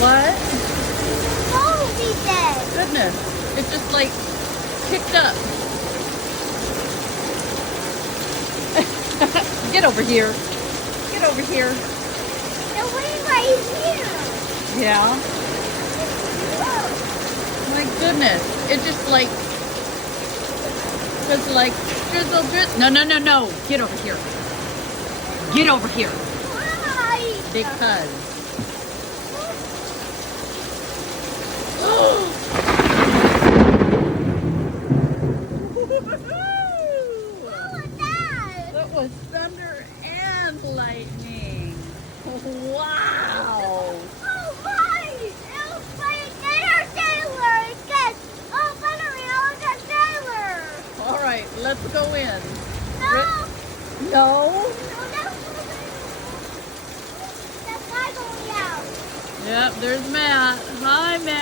What? Oh, he did. Goodness. It just like picked up. Get over here. Get over here. The wind right here. Yeah. Whoa. My goodness. It just like was like drizzle, drizzle. No, no, no, no. Get over here. Get over here. Why? Because. What was that? That was thunder and lightning. Wow. Oh my! It was like Taylor. Good. Oh, finally, I was at Taylor. All right, let's go in. No. No. No, that's guy going out. Yep, there's Matt. Hi, Matt.